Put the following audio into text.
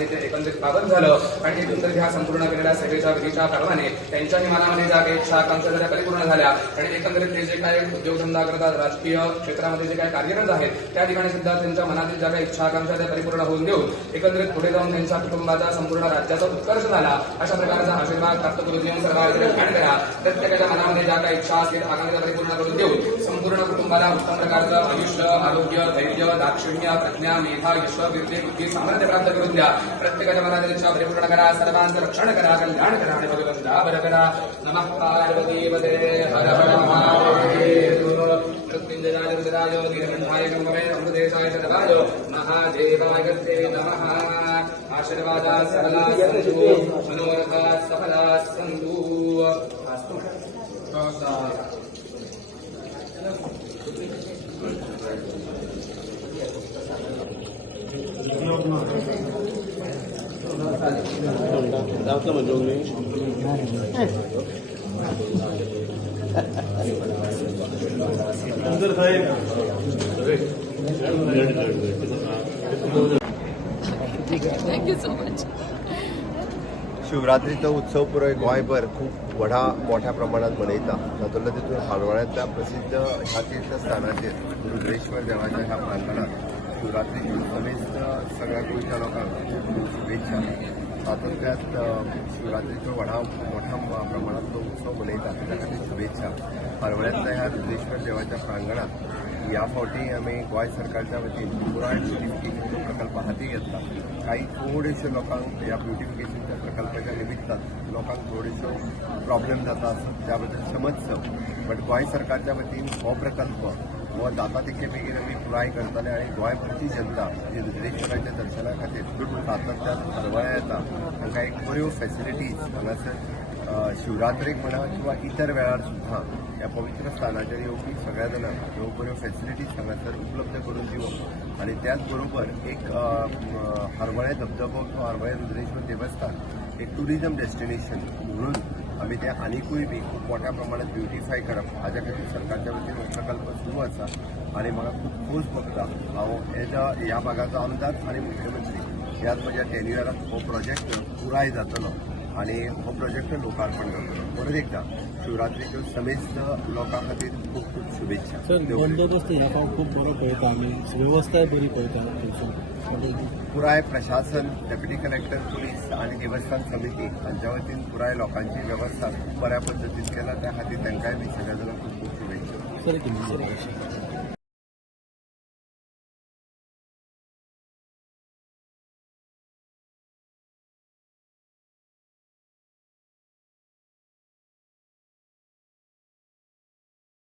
आहे ते एकंदरीत पावन झालं आणि एकंदरीत ह्या संपूर्ण केलेल्या सेवेच्या विधीच्या कारणाने त्यांच्याही मनामध्ये ज्या काही इच्छा आकांक्षा जरा परिपूर्ण झाल्या आणि एकंदरीत ते जे काही उद्योगधंदा करतात, राजकीय क्षेत्रामध्ये जे काही कार्यरत आहेत त्या ठिकाणी सुद्धा त्यांच्या मनातील ज्या काही इच्छा आकांक्षा त्या परिपूर्ण होऊन देऊन एकंदरीत पुढे जाऊन त्यांच्या कुटुंबाचा संपूर्ण राज्याचा उत्कर्ष झाला अशा प्रकारचा आशीर्वाद प्राप्त करून देऊन सर्वांकडे ध्यान करा. प्रत्येकाच्या मनामध्ये ज्या काही इच्छा असतील आकांक्षा परिपूर्ण करून देऊन संपूर्ण कुटुंबाला उत्तम प्रकारचं आयुष्य, आरोग्य, धैर्य, दाक्षिण्य, प्रज्ञा, मेधा, यश, कीर्ती, बुद्धी, सामर्थ्य प्राप्त करून द्या. प्रत्येकाच्या मनातील इच्छा परिपूर्ण करा, सर्वांचं रक्षण करा, कल्याण करा आणि भगवंता बरं करा. नमः पार्वतीपते हर हर महादेव. मृत्युंजयाय रुद्राय नीलकंठाय गंगवे अमृतेशाय सर्वाय महादेवाय गते नमः. आशीर्वादा सरला संतु मनोरथा सफला संतु. Thank you so much. शिवरात्रीचो उत्सव पुराय गोंयभर खूब मोठ्या प्रमाणात मनयता. तातूंतल्या तितून हालवळ्यांतल्या प्रसिद्ध ह्या तीर्थस्थानाचेर रुद्रेश्वर देवाच्या ह्या प्रांगणात शिवरात्रीची समेस्त सगळ्या गोंयच्या लोकांक खूब खूब शुभेच्छा. तातूंतल्यात शिवरात्रीचो मोठ्या प्रमाणात तो उत्सव मनयता त्या खातीर शुभेच्छा. हालवळ्यांतल्या ह्या रुद्रेश्वर देवाच्या प्रांगणात या फावटी आम्ही गोंय सरकारच्या वतीन पुराय ब्युटिफिकेशनचो प्रकल्प हाती घेतला. काही थोडेशे लोकांक या ब्युटिफिकेशनच्या प्रकल्पाच्या निमित्तान लोकांक थोडेशो प्रॉब्लेम जाता आसत त्या बद्दल समजचं. बट गोंय सरकारच्या वतीन हो प्रकल्प हो जाता तितके बेगीन आमी पुराय करतले आणि गोंयभरची जनता जी रुद्रेश्वराच्या दर्शना खातीर सातत्यान हालवळ्या येता तांकां एक बऱ्यो फॅसिलिटीज हांगासर शिवरात्रेक म्हणा किंवा इतर वेळार सुद्धा ह्या पवित्र स्थानाचेर येवपी सगळ्या जाणांक ह्यो बऱ्यो फॅसिलिटीज हांगासर उपलब्ध करून दिवप आणि त्याच बरोबर एक हारवळे धबधबो किंवा हारवळे रुद्रेश्वर देवस्थान एक टुरिजम डेस्टिनेशन म्हणून आम्ही ते आनीकूय बी खूप मोठ्या प्रमाणात ब्युटिफाय करप हाच्या खातीर सरकारच्या वतीन हो प्रकल्प सुरू आसा आणि म्हाका खूब खोस भोगता. हांव ह्या भागाचो आमदार आणि मुख्यमंत्री ह्याच म्हज्या टेन्युअरांत हो प्रोजेक्ट पुराय जातलो आणि हो प्रोजेक्ट लोकार्पण करतलो. परत एकदा शिवरात्रीच्यो समेस्त लोकां खातीर खूब खूब शुभेच्छा. बंदोबस्त ह्या फावट खूब बरो पळयता आमी, वेवस्थाय बरी पळयता. पुराय प्रशासन, डेप्युटी कलेक्टर, पुलीस आणि देवस्थान समिती हांच्या वतीन पुराय लोकांची वेवस्था खूप बऱ्या पद्धतीन केला. त्या खातीर तांकांय बी सगळ्या जाणांक खूब खूब शुभेच्छा.